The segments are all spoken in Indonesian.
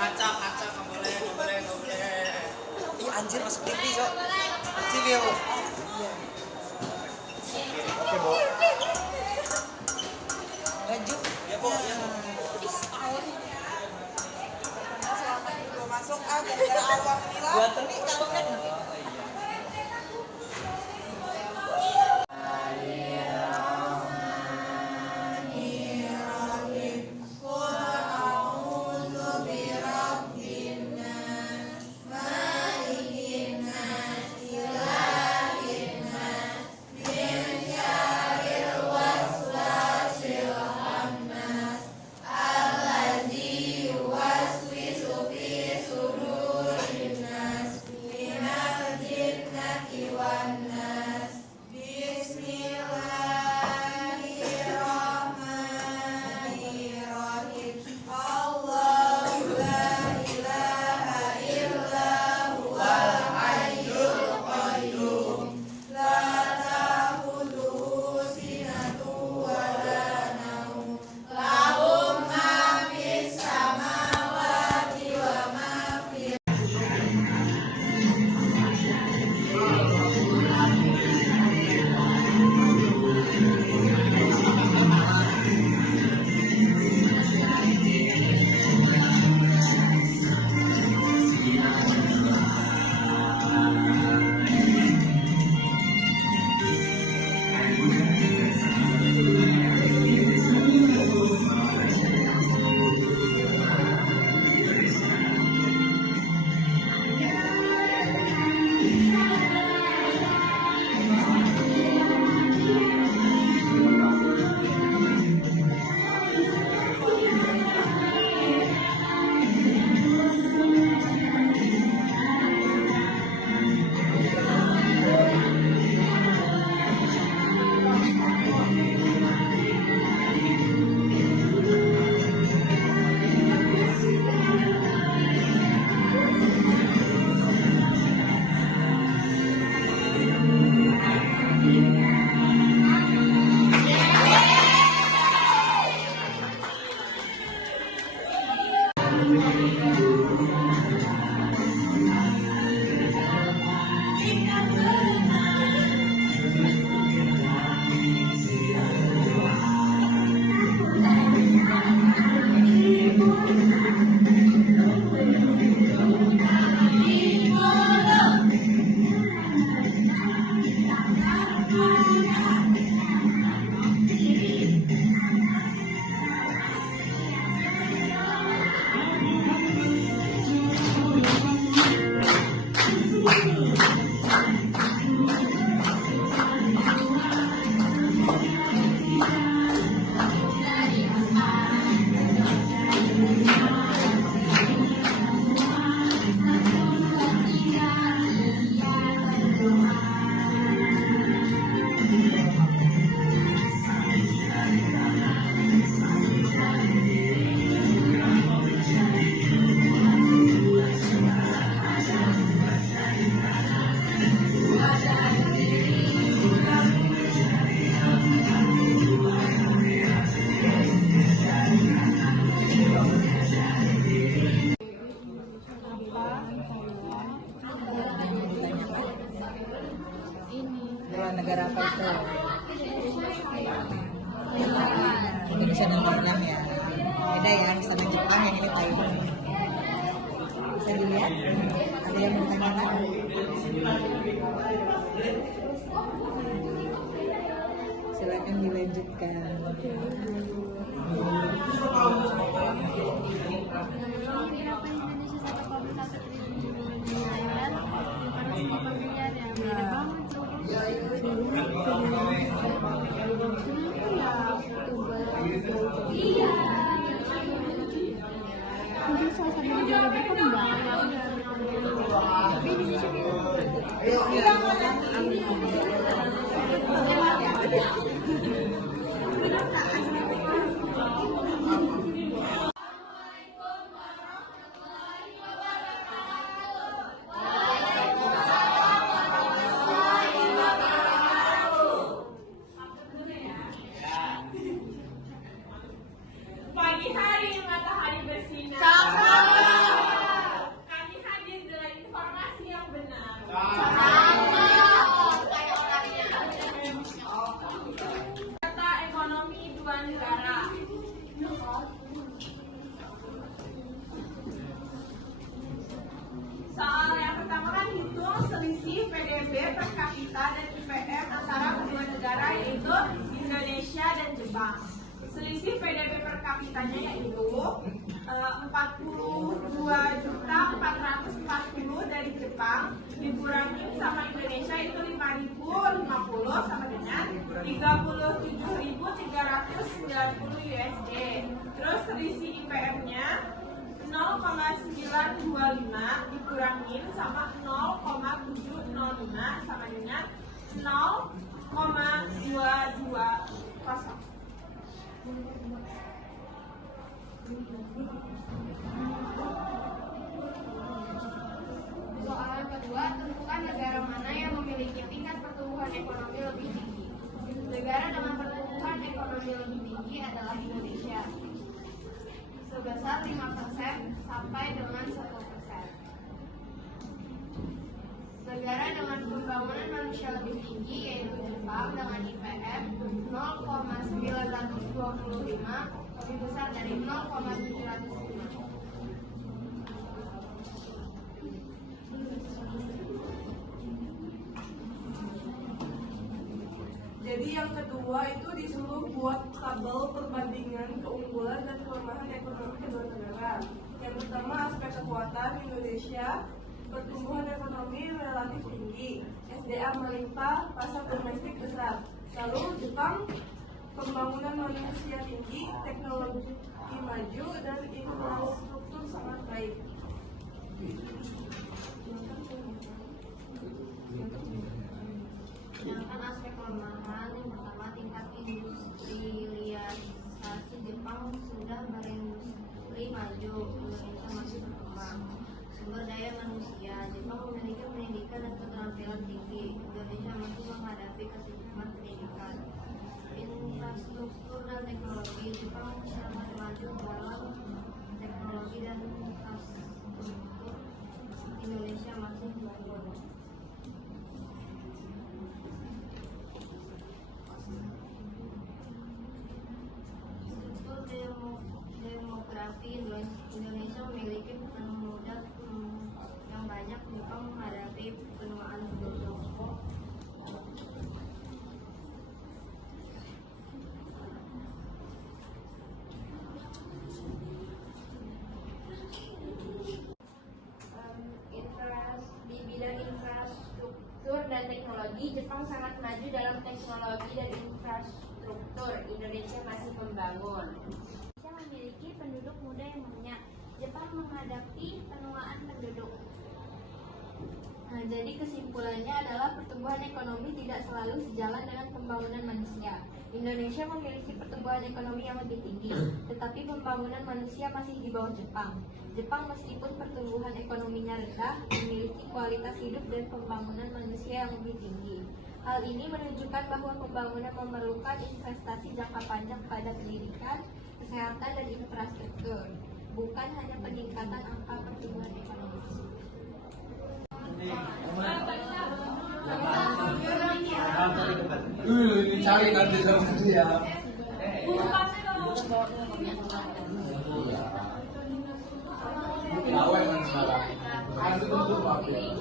Kaca nggak boleh. Ih anjir masuk TV cok. TV ya bu. Oke bu. Lanjut. Ya bu. Masuk gara-gara awang ini lah. Buat ini kalau kan. Negara apa itu? Indonesia dan Thailand ya. Beda ya, misalnya Jepang yang ini Thailand. Bisa dilihat. Ada yang mau ditanyakan? Silakan dilanjutkan. pagi hari matahari bersinar. Kami hadir dengan informasi yang benar. Peta ekonomi dua negara. Soal yang pertama kan hitung selisih PDB per kapita dan IPM antara kedua negara yaitu Indonesia dan Jepang. Selisih PDB per kapitanya yaitu 42.440 dari Jepang dikurangi sama Indonesia itu 5.050 sama dengan 37.390 USD. Terus selisih IPM-nya 0,925 dikurangin sama 0,705 sama dengan 0,220. Soal yang kedua, tentukan negara mana yang memiliki tingkat pertumbuhan ekonomi lebih tinggi. Negara dengan pertumbuhan ekonomi lebih tinggi adalah Indonesia, sebesar 5% sampai dengan 1%. Negara dengan pembangunan manusia lebih tinggi yaitu Jepang dengan IPM 0,925 lebih besar dari 0,705. Jadi yang kedua itu disuruh buat tabel perbandingan keunggulan dan kelemahan ekonomi kedua negara. Yang pertama aspek kekuatan Indonesia, pertumbuhan ekonomi relatif tinggi, SDM melimpah, pasar domestik besar. Lalu Jepang, pembangunan manusia tinggi, teknologi maju dan infrastruktur sangat baik. Sedangkan aspek kelemahan yang pertama tingkat industrialisasi Jepang sudah berindustri maju, Indonesia masih berkembang. Sumber daya manusia Jepang memiliki pendidikan dan keterampilan tinggi, Indonesia masih menghadapi kesibukan pendidikan. Infrastruktur dan teknologi Jepang sangat maju dalam teknologi dan infrastruktur, Indonesia masih belum. Demografi Indonesia memiliki penuh muda yang banyak, Jepang menghadapi penuaan penduduk. Di bidang infrastruktur dan teknologi, Jepang sangat maju dalam teknologi dan infrastruktur, Indonesia masih membangun. Indonesia memiliki penduduk muda yang banyak, Jepang menghadapi penuaan penduduk. Nah, jadi kesimpulannya adalah pertumbuhan ekonomi tidak selalu sejalan dengan pembangunan manusia. Indonesia memiliki pertumbuhan ekonomi yang lebih tinggi, tetapi pembangunan manusia masih di bawah Jepang. Jepang meskipun pertumbuhan ekonominya rendah, memiliki kualitas hidup dan pembangunan manusia yang lebih tinggi. Hal ini menunjukkan bahwa pembangunan memerlukan investasi jangka panjang pada pendidikan, kesehatan, dan infrastruktur, bukan hanya peningkatan angka pertumbuhan ekonomi. Cari nanti sama dia. Lawan yang sekarang. Kasih dulu pakai.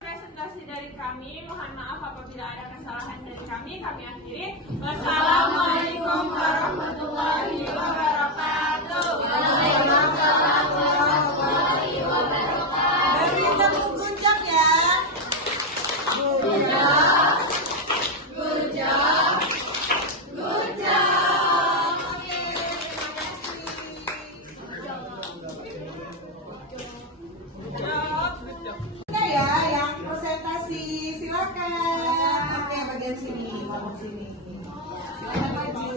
Presentasi dari kami, mohon maaf apabila ada kesalahan dari kami akhiri. Wassalamualaikum warahmatullahi wabarakatuh. Beri tepuk guncang ya. Udah ya, yang presentasi silakan. Oke, bagian sini, ngomong sini. Silakan maju.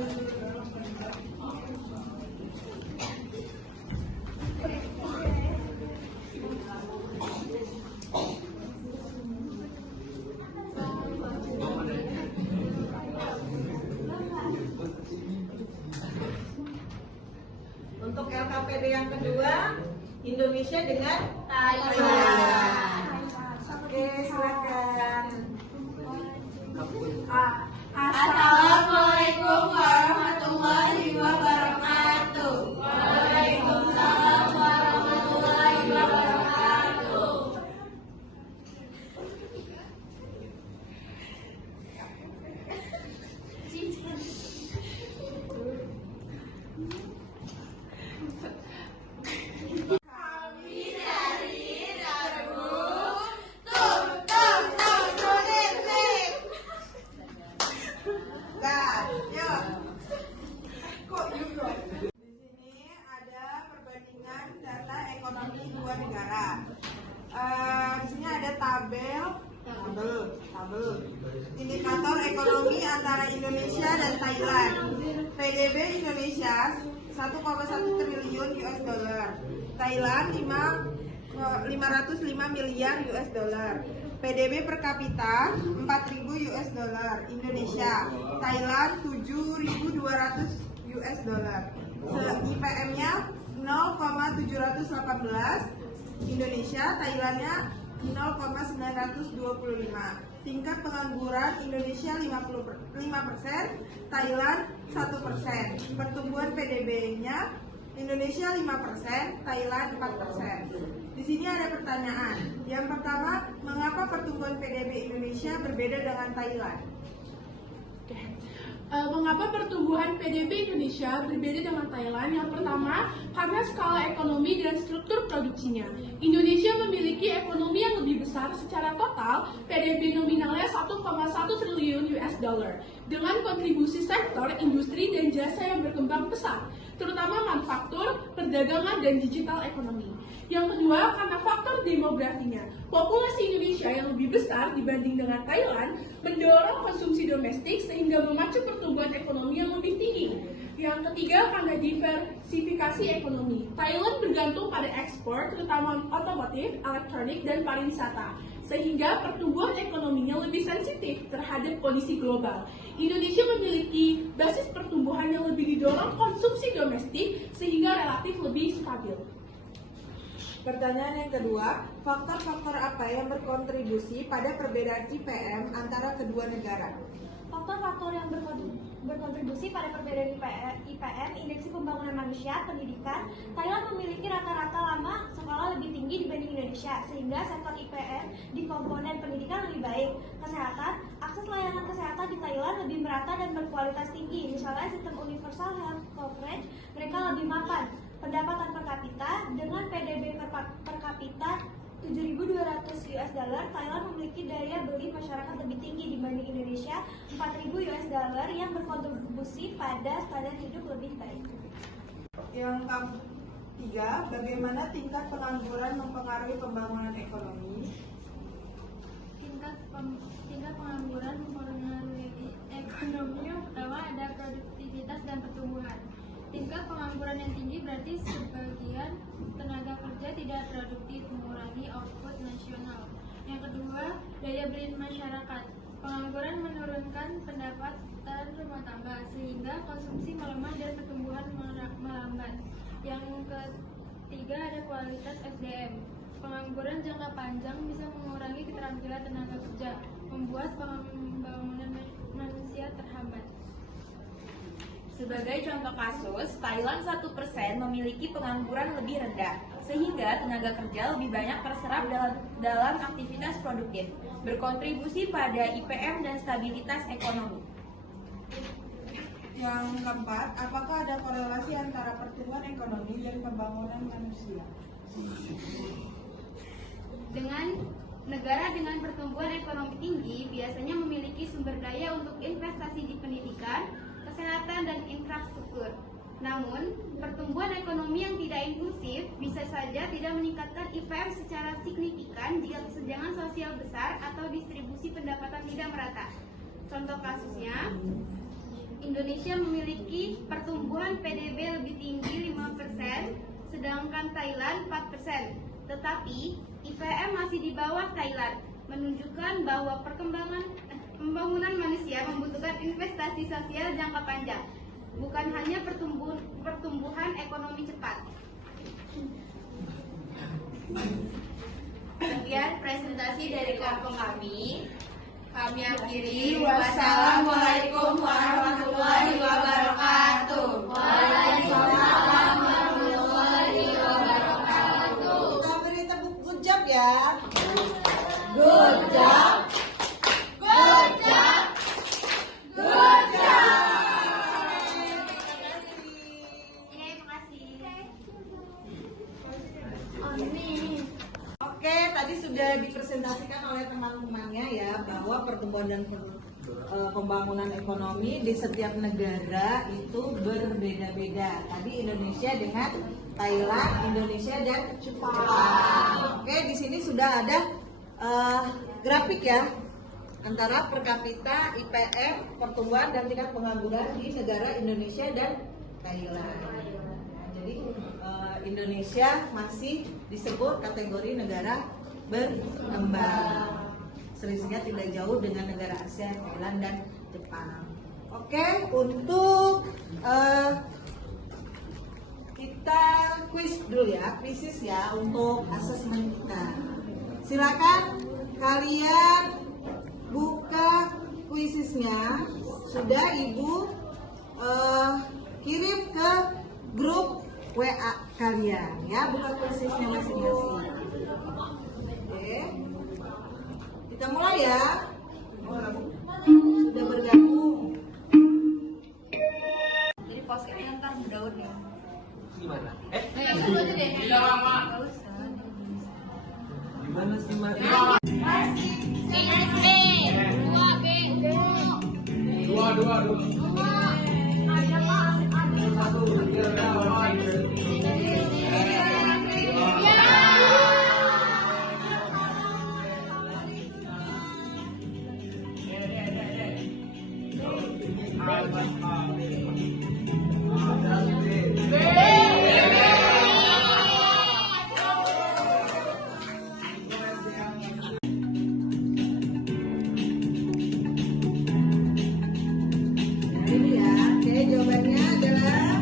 PD yang kedua, Indonesia dengan Thailand. Oke, silakan. Assalamualaikum warahmatullahi wabarakatuh. Waalaikumsalam warahmatullahi wabarakatuh. Kami dari Darbu Tum Tum Tum Tulitik. Dah, yuk. Kok yuk? Di sini ada perbandingan data ekonomi dua negara. Di sini ada tabel indikator ekonomi antara Indonesia dan Thailand. PDB Indonesia 1,1 triliun US dollar. Thailand 505 miliar US dollar. PDB per kapita 4.000 US dollar. Indonesia, Thailand 7.200 US dollar. IPM-nya 0,718. Indonesia, Thailandnya 0,925. Tingkat pengangguran Indonesia 55%, Thailand 1%. Pertumbuhan PDB-nya Indonesia 5%, Thailand 4%. Di sini ada pertanyaan. Yang pertama, mengapa pertumbuhan PDB Indonesia berbeda dengan Thailand? Mengapa pertumbuhan PDB Indonesia berbeda dengan Thailand? Yang pertama, karena skala ekonomi dan struktur produksinya. Indonesia memiliki ekonomi yang lebih besar secara total, PDB nominalnya 1,1 triliun US dollar, dengan kontribusi sektor industri dan jasa yang berkembang pesat, terutama manufaktur, perdagangan, dan digital ekonomi. Yang kedua, karena faktor demografinya. Populasi Indonesia yang lebih besar dibanding dengan Thailand mendorong konsumsi domestik sehingga memacu pertumbuhan ekonomi yang lebih tinggi. Yang ketiga, karena diversifikasi ekonomi. Thailand bergantung pada ekspor, terutama otomotif, elektronik, dan pariwisata, sehingga pertumbuhan ekonominya lebih sensitif terhadap kondisi global. Indonesia memiliki basis pertumbuhan yang lebih didorong konsumsi domestik, sehingga relatif lebih stabil. Pertanyaan yang kedua, faktor-faktor apa yang berkontribusi pada perbedaan IPM antara kedua negara? Faktor-faktor yang berkontribusi pada perbedaan IPM, indeks pembangunan manusia, pendidikan. Thailand memiliki rata-rata lama sekolah lebih tinggi dibanding Indonesia, sehingga sektor IPM di komponen pendidikan lebih baik. Kesehatan, akses layanan kesehatan di Thailand lebih merata dan berkualitas tinggi. Misalnya sistem universal health coverage, mereka lebih mapan. Pendapatan per kapita dengan PDB per kapita 7.200 US dollar, Thailand memiliki daya beli masyarakat lebih tinggi dibanding Indonesia 4.000 US dollar yang berkontribusi pada standar hidup lebih baik. Yang ketiga, bagaimana tingkat pengangguran mempengaruhi pembangunan ekonomi? Tingkat pengangguran mempengaruhi ekonomi. Yang pertama ada produktivitas dan pertumbuhan. Tingkat pengangguran yang tinggi berarti sebagian tenaga kerja tidak produktif, mengurangi output nasional. Yang kedua, daya beli masyarakat. Pengangguran menurunkan pendapatan rumah tangga sehingga konsumsi melemah dan pertumbuhan melambat. Yang ketiga ada kualitas SDM. Pengangguran jangka panjang bisa mengurangi keterampilan tenaga kerja, membuat pembangunan manusia terhambat. Sebagai contoh kasus, Thailand 1% memiliki pengangguran lebih rendah, sehingga tenaga kerja lebih banyak terserap dalam aktivitas produktif, berkontribusi pada IPM dan stabilitas ekonomi. Yang keempat, apakah ada korelasi antara pertumbuhan ekonomi dan pembangunan manusia? Negara dengan pertumbuhan ekonomi tinggi biasanya memiliki sumber daya untuk investasi di pendidikan, kesehatan, dan infrastruktur. Namun, pertumbuhan ekonomi yang tidak inklusif bisa saja tidak meningkatkan IPM secara signifikan jika kesenjangan sosial besar atau distribusi pendapatan tidak merata. Contoh kasusnya, Indonesia memiliki pertumbuhan PDB lebih tinggi 5%, sedangkan Thailand 4%. Tetapi, IPM masih di bawah Thailand, menunjukkan bahwa pembangunan manusia membutuhkan investasi sosial jangka panjang, bukan hanya pertumbuhan ekonomi cepat. Sekian presentasi dari kelompok kami. Kami akhiri. Wassalamualaikum warahmatullahi wabarakatuh. Waalaikumsalam warahmatullahi wabarakatuh. Kita beri tepuk good job ya. Good job. Good job. Good job. Terima kasih. Oke, tadi sudah dipresentasikan oleh teman-temannya ya bahwa pertumbuhan dan pembangunan ekonomi di setiap negara itu berbeda-beda. Tadi Indonesia dengan Thailand, Indonesia dan Jepang. Oke, di sini sudah ada grafik ya antara per kapita, IPM, pertumbuhan dan tingkat pengangguran di negara Indonesia dan Thailand. Jadi Indonesia masih disebut kategori negara berkembang. Selisihnya tidak jauh dengan negara Asia, Thailand dan Jepang. Oke, untuk kita quiz dulu ya, quizzes ya untuk asesmen kita. Silakan kalian buka quizesnya. Sudah Ibu kirim ke grup WA kalian ya, buka quizesnya masing-masing. Oke, kita mulai ya. Sudah bergabung. Jadi posketnya ntar berdaun ya. Gimana? Tidak lama. Gimana sih, Mak? Dua. Satu, Ini ya. Oke, jawabannya adalah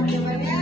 jawabannya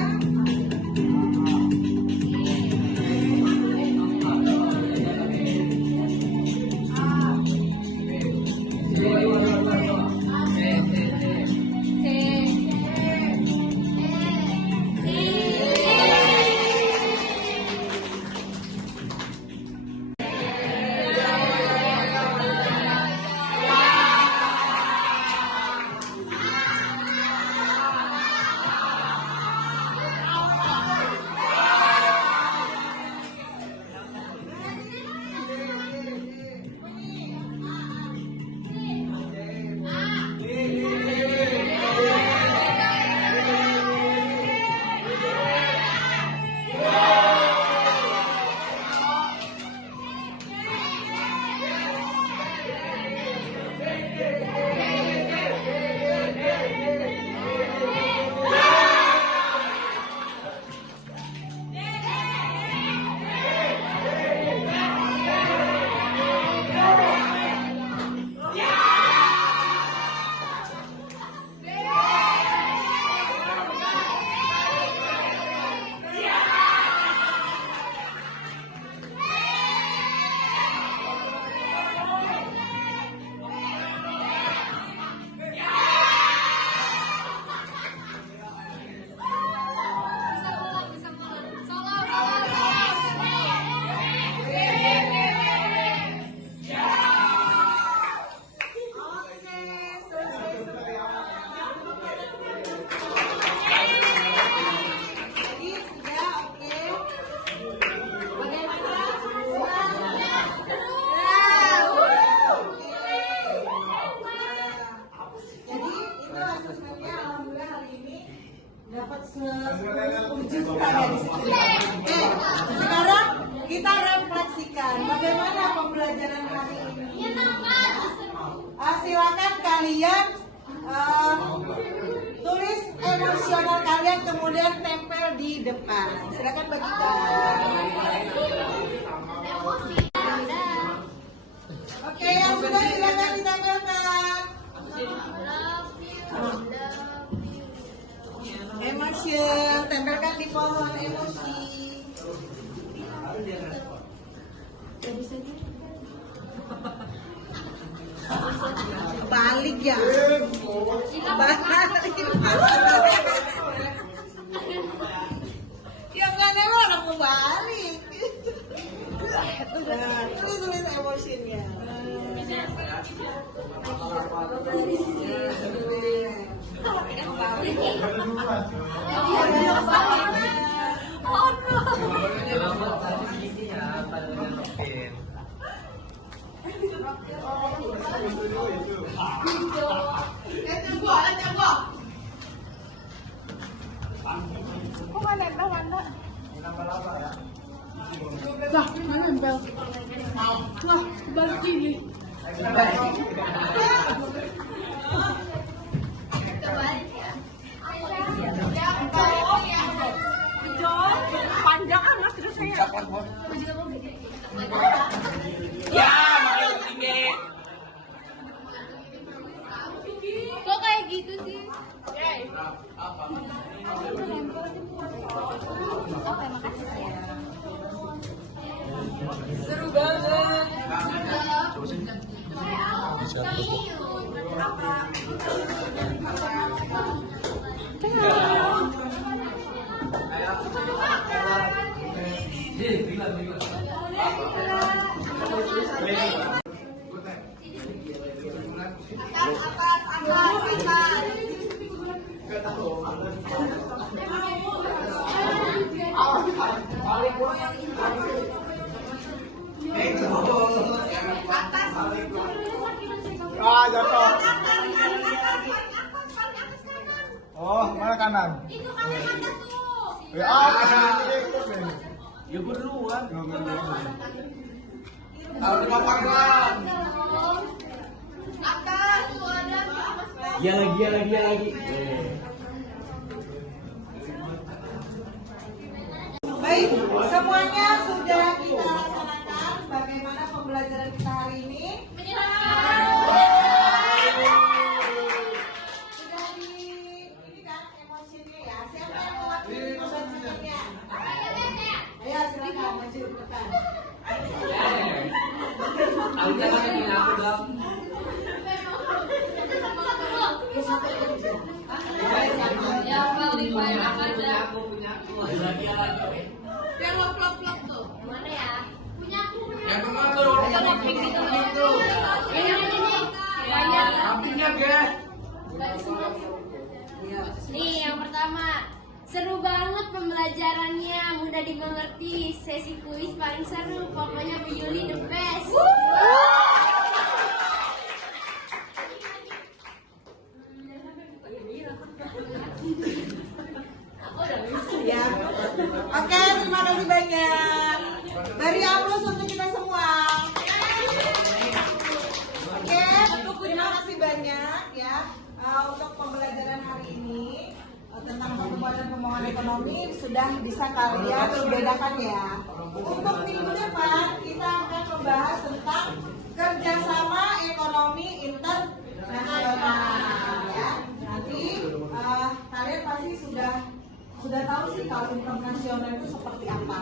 dapat 10 juta ya di situ. Oke, sekarang kita refleksikan bagaimana pembelajaran hari ini. Silakan kalian tulis emosional kalian kemudian tempel di depan. Silakan bagikan. Oke, yang sudah silakan ditempelkan. Emotion, tempelkan pohon emosi. Balik ya. Yang nggak nemu orang mau balik. Tulis emosinya. Panjang amat terus saya. Kok kayak gitu sih? Seru banget. Jatuh. Oh, mana kanan? Itu kanan atas tuh. Ya beruan. Atas tuh ada Dia lagi. Baik, semuanya sudah kita laksanakan. Bagaimana pembelajaran kita hari ini? Sudah ini kan emosinya ya. Siapa yang mewakili pembelajarannya? Ayo silakan maju ke depan. Alika kan punya aku dong. yang paling banyak ada. Punya aku. Lagi. Yang lop tuh. Mana ya? Punya aku. Yang kemana tuh? Yang pink itu loh. Yang ini. Banyak. Sampingnya, guys. Nih yang pertama. Seru banget pembelajarannya, mudah dimengerti. Sesi kuis paling seru, pokoknya Bu Yuli the best. Ya. Oke, terima kasih banyak. Beri aplaus untuk kita semua. Oke, terima kasih banyak ya untuk pembelajaran hari ini tentang pertumbuhan dan pembangunan ekonomi sudah bisa kalian bedakan ya. Untuk minggu depan kita akan membahas tentang kerjasama ekonomi internasional ya. Nanti kalian pasti sudah tahu sih kalau internasional itu seperti apa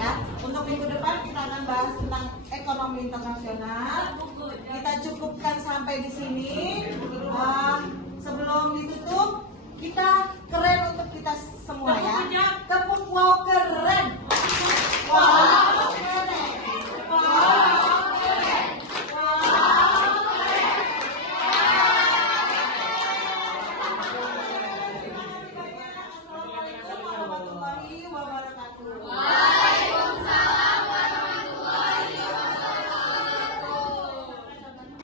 ya. Untuk minggu depan kita akan bahas tentang ekonomi internasional. Kita cukupkan sampai di sini. Sebelum ditutup